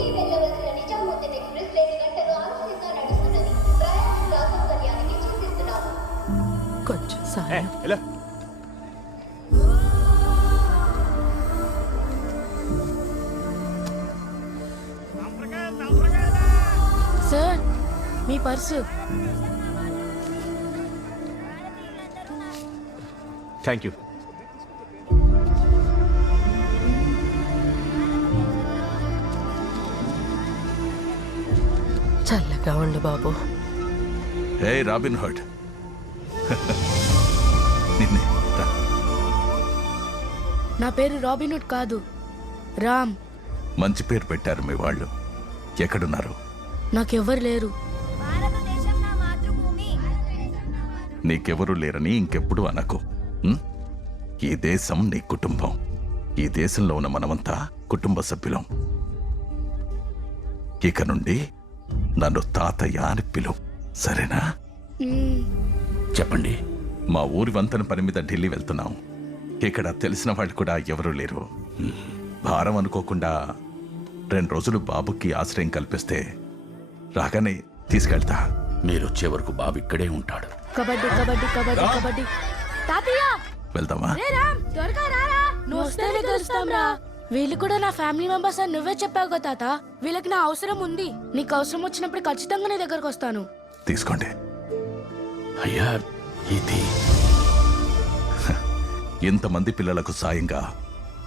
ఢిల్లీ వెళ్ళవలసిన నిజాముద్దీన్ ఎక్స్ప్రెస్ 2 గంటలు ఆలస్యంగా నడుస్తున్నది. ప్రయాణం అసౌకర్యానికి చింతిస్తున్నాము. కొంచెం సాయం. Sir me purse. Thank you. చల్లగా ఉండు బాబు. హే రాబిన్ హుడ్, నిన్నే రా. నా పేరు రాబిన్ హుడ్ కాదు, రామ్. మంచి పేరు పెట్టారు మీ వాళ్ళు. ఎక్కడున్నారు? నాకెవ్వరు లేరు. నీకెవరూ లేరని ఇంకెప్పుడు అనకు. ఈ దేశం నీ కుటుంబం. ఈ దేశంలో ఉన్న మనమంతా కుటుంబ సభ్యులం. ఇక నుండి నన్ను తాతయ్య అని పిలువు, సరేనా? చెప్పండి. మా ఊరి వంతెన పని మీద ఢిల్లీ వెళ్తున్నాం. ఇక్కడ తెలిసిన వాళ్ళు కూడా ఎవరూ లేరు. భారం అనుకోకుండా 2 రోజులు బాబుకి ఆశ్రయం కల్పిస్తే రాగానే తీసుకెళ్తా. మీరు వచ్చే వరకు బాబు ఇక్కడే ఉంటాడు. కబడ్డీ కబడ్డీ కబడ్డీ కబడ్డీ. తాతయ్య వెళ్దామా? త్వరగా రారా, నువ్వు వస్తేనే కలుస్తాం రా. వీళ్ళు కూడా నా ఫ్యామిలీ మెంబర్స్ అని నువ్వే చెప్పావు కదా తాత. వీళ్ళకి నా అవసరం ఉంది. నీకు అవసరం వచ్చినప్పుడు ఖచ్చితంగా నీ దగ్గరకు వస్తాను. తీసుకోండి. అయ్యా, ఇది ఇంతమంది పిల్లలకు సాయంగా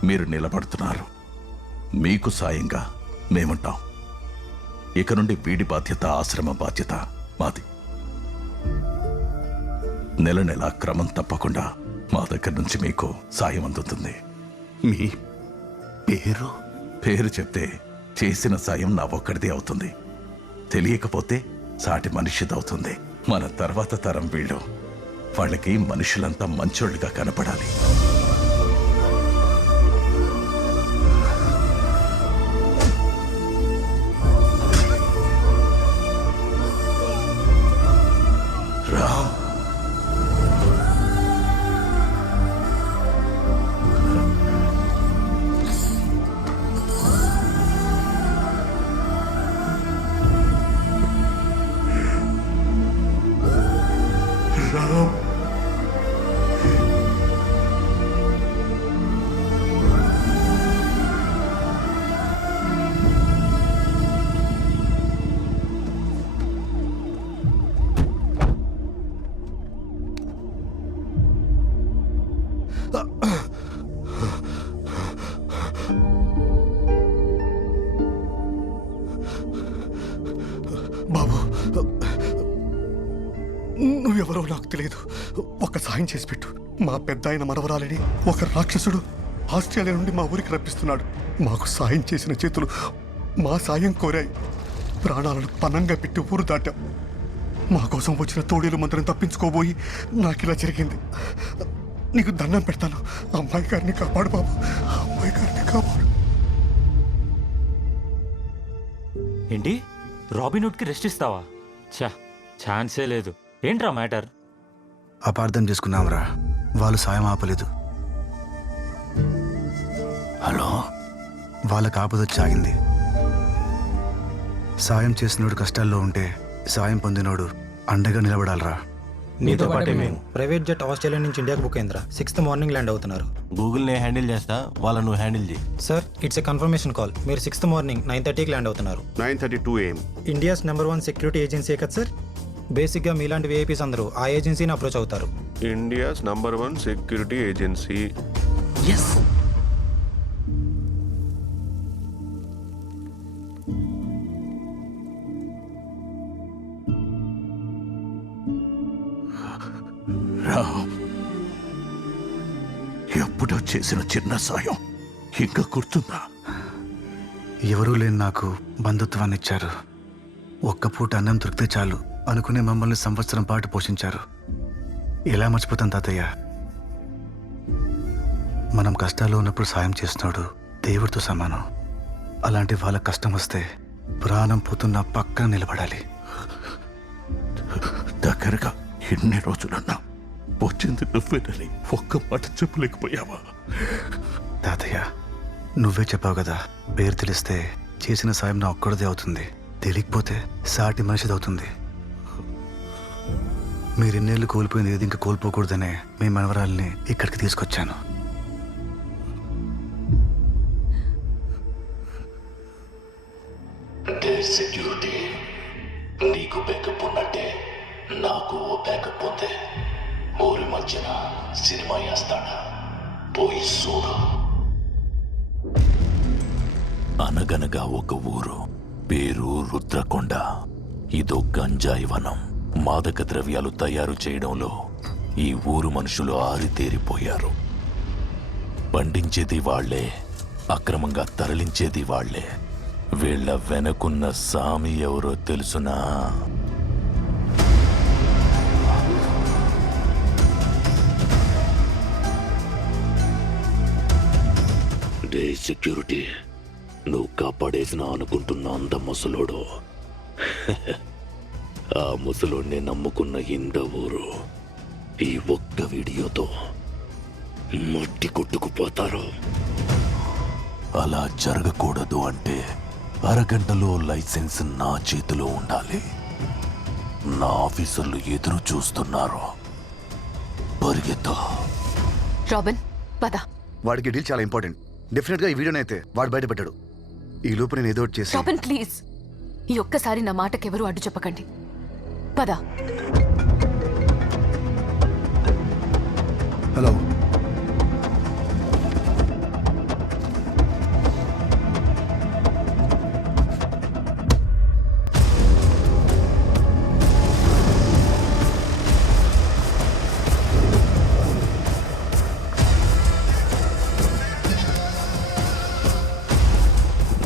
మీరు నిలబడుతున్నారు. మీకు సాయంగా మేముంటాం. ఇక నుండి వీడి బాధ్యత, ఆశ్రమ బాధ్యత మాది. నెల నెల క్రమం తప్పకుండా మా దగ్గర నుంచి మీకు సాయం అందుతుంది. మీ పేరు? పేరు చెప్తే చేసిన సాయం నా ఒక్కడిదే అవుతుంది. తెలియకపోతే సాటి మనిషిదవుతుంది. మన తర్వాత తరం వీళ్ళు. వాళ్ళకి మనుషులంతా మంచోళ్ళుగా కనపడాలి. రామ్, బాబు, నువ్వెవరో నాకు తెలియదు. ఒక సాయం చేసి పెట్టు. మా పెద్ద ఆయన మనవరాలని ఒక రాక్షసుడు ఆస్ట్రేలియా నుండి మా ఊరికి రప్పిస్తున్నాడు. మాకు సాయం చేసిన చేతులు మా సాయం కోరాయి. ప్రాణాలను పనంగా పెట్టి ఊరు దాటాం. మా కోసం వచ్చిన తోడేలు మంత్రం తప్పించుకోబోయి నాకు ఇలా జరిగింది. నీకు దండం పెడతాను. అమ్మాయి గారిని కాపాడు బాబు, అమ్మాయి గారిని కాపాడు. ఏంటి, రాబిన్ హుడ్కి రెస్ట్ ఇస్తావా? ఛాన్సే లేదు. ఏంట్రా మ్యాటర్? అపార్థం చేసుకున్నాంరా. వాళ్ళు సాయం ఆపలేదు. హలో, వాళ్ళకి ఆపదొచ్చి ఆగింది. సాయం చేసినోడు కష్టాల్లో ఉంటే సాయం పొందినోడు అండగా నిలబడాలరా. నీతో పాటే మేము. ప్రైవేట్ జెట్ ఆస్ట్రేలియా నుంచి ఇండియాకి బుక్ అయిందిరా. 6th మార్నింగ్ ల్యాండ్ అవుతున్నారు. గూగుల్ నే హ్యాండిల్ చేస్తా, వాళ్ళను నువ్వు హ్యాండిల్ చేయి. Sir, it's a confirmation call. మీరు 6th మార్నింగ్ 9:30కి ల్యాండ్ అవుతున్నారు. 9:32 AM. India's number 1 security agency కదా సార్. బేసిక్గా మీలాంటి విఐపీస్ అందరూ ఆ ఏజెన్సీని అప్రోచ్ అవుతారు. India's number 1 security agency. Yes. Ram, ఎప్పుడో చేసిన చిన్న సాయం ఇంకా గుర్తుందా? ఎవరూ లేని నాకు బంధుత్వాన్ని ఇచ్చారు. ఒక్క పూట అన్నం దొరికితే చాలు అనుకునే మమ్మల్ని సంవత్సరం పాటు పోషించారు. ఎలా మర్చిపోతాం తాతయ్య? మనం కష్టాల్లో ఉన్నప్పుడు సాయం చేస్తున్నాడు దేవుడితో సమానం. అలాంటి వాళ్ళ కష్టం వస్తే ప్రాణం పోతున్న పక్కన నిలబడాలి. దగ్గరగా ఎన్ని రోజులన్నా వచ్చింది నువ్వేనని ఒక్క మాట చెప్పలేకపోయావా? తాతయ్య, నువ్వే చెప్పావు కదా, పేరు తెలిస్తే చేసిన సాయం నా ఒక్కడిదే అవుతుంది. తెలియకపోతే సాటి మనిషిది అవుతుంది. మీరు ఇన్నేళ్ళు కోల్పోయింది ఏది ఇంకా కోల్పోకూడదనే మీ మనవరాల్ని ఇక్కడికి తీసుకొచ్చాను. సెక్యూరిటీ నీకు బ్యాకప్ ఉన్నట్టే నాకు ఓ బ్యాకప్ ఉంది. ఊరి మధ్యన సినిమా వేస్తాడా పోయి చూడు. అనగనగా ఒక ఊరు, పేరు రుద్రకొండ. ఇదో గంజాయి వనం. మాదక ద్రవ్యాలు తయారు చేయడంలో ఈ ఊరు మనుషులు ఆరితేరిపోయారు. పండించేది వాళ్లే, అక్రమంగా తరలించేది వాళ్లే. వీళ్ల వెనకున్న సామి ఎవరో తెలుసునా? డే సెక్యూరిటీ, నువ్వు కాపాడేసిన అనుకుంటున్న అంత ముసలోడు ఆ ముసలోడిని నమ్ముకున్న ఇంద ఊరు ఈ ఒక్క వీడియోతో మట్టి కొట్టుకుపోతారు. అలా జరగకూడదు అంటే అరగంటలో లైసెన్స్ నా చేతిలో ఉండాలి. నా ఆఫీసర్లు ఎదురు చూస్తున్నారు. పరిగెత్తా. రాబిన్ పద. వాడికి డీల్ చాలా ఇంపార్టెంట్. డెఫినెట్గా ఈ వీడియోనైతే వాడు బయటపెట్టాడు. ఈ లోపు నేను ఏదో ఒకటి చేసి. రాబిన్ ప్లీజ్, ఈ ఒక్కసారి నా మాటకెవరూ అడ్డు చెప్పకండి. పద. హలో,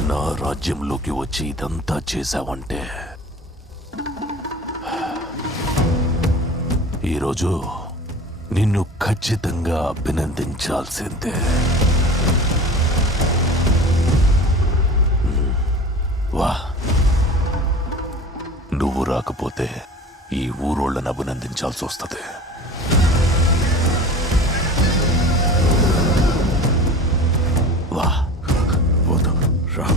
నా రాజ్యంలోకి వచ్చి ఇదంతా చేశావంటే ఈరోజు నిన్ను ఖచ్చితంగా అభినందించాల్సిందే. వా, నువ్వు రాకపోతే ఈ ఊరోళ్ళని అభినందించాల్సి వస్తుంది. వా, వద్దు, రా.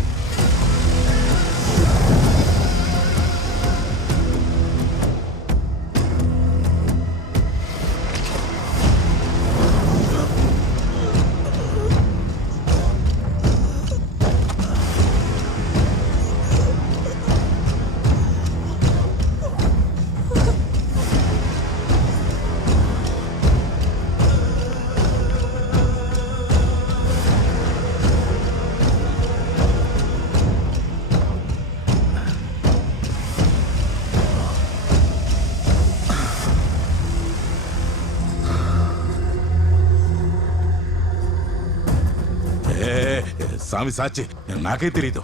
స్వామి సాచి, నాకే తెలీదు.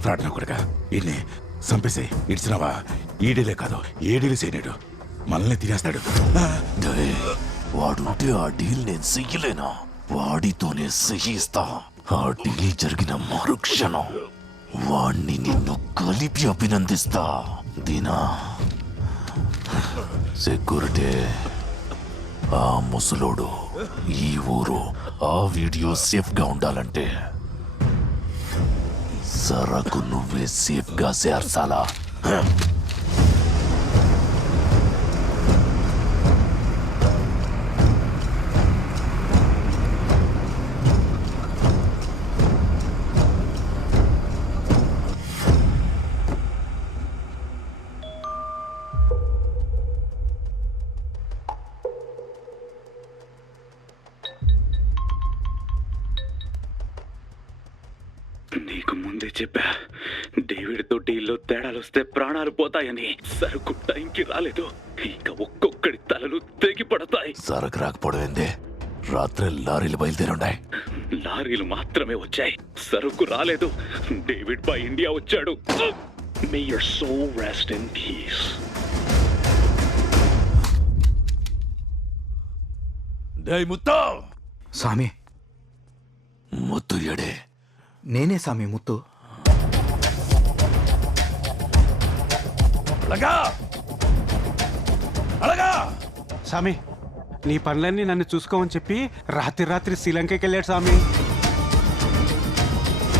ఫ్రాడ్ నా కొడుక, ఇన్ని చంపేసి ఇడిచినావా? ఈడీలే కాదు, ఏడీలు చేయలేడు, మనల్ని తినేస్తాడు. వాడుంటే ఆ డీల్ నేను చెయ్యలేనా? వాడితోనే సహిస్తా. ఆ డీల్ జరిగిన మరుక్షణం వాణ్ణి నిన్ను కలిపి అభినందిస్తా. దీనా సెక్యూరిటీ, ఆ ముసలోడు, ఈ ఊరు, ఆ వీడియో సేఫ్ గా ఉండాలంటే సరకు నువ్వే సేఫ్ గా చేర్చాలా? నీకు ముందే చెప్పా, డేవిడ్తో డీల్లో తేడాలు వస్తే ప్రాణాలు పోతాయని. సరుకు టైంకి రాలేదు, ఇంకా ఒక్కొక్కడి తలలు తెగి పడతాయి. సరకు రాకపోవడం ఏందే? రాత్రి లారీలు బయలుదేరున్నాయి. లారీలు మాత్రమే వచ్చాయి, సరుకు రాలేదు. డేవిడ్ బై ఇండియా వచ్చాడు. May your soul rest in peace. డేయ్ ముత్తు. స్వామి, ముత్తు ఎడే? నేనే స్వామి ముత్తు. స్వామి, నీ పనులన్నీ నన్ను చూసుకోమని చెప్పి రాత్రి శ్రీలంకకి వెళ్ళాడు స్వామి.